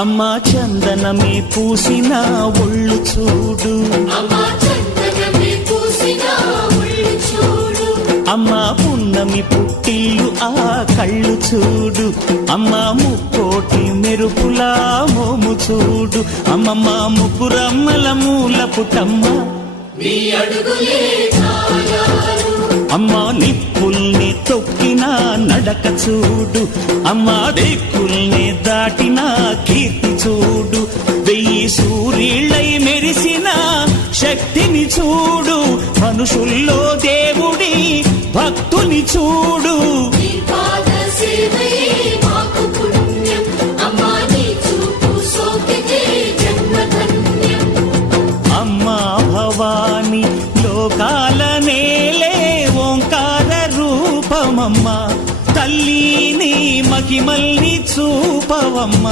అమ్మా చందనమే పూసిన ఒళ్ళు చూడు, అమ్మా పున్నమి పుట్టిల్లు ఆ కళ్ళు చూడు, అమ్మా ముక్కోటి మెరుపులా మోము చూడు, అమ్మమ్మ ముగ్గురమ్మల మూల పుట్టమ్మ అమ్మా నిప్పుల్ని తొక్కిన నడక చూడు, అమ్మా దిక్కుల్ని దాటిన కీర్తి చూడు, 1000 సూర్యుళ్ళై మెరిసిన శక్తిని చూడు, మనుషుల్లో దేవుడి భక్తుని చూడు. అమ్మా భవాని లోకాల నేలే ఓంకార రూపమమ్మ, తల్లిని మహిమల్ని చూపవమ్మ.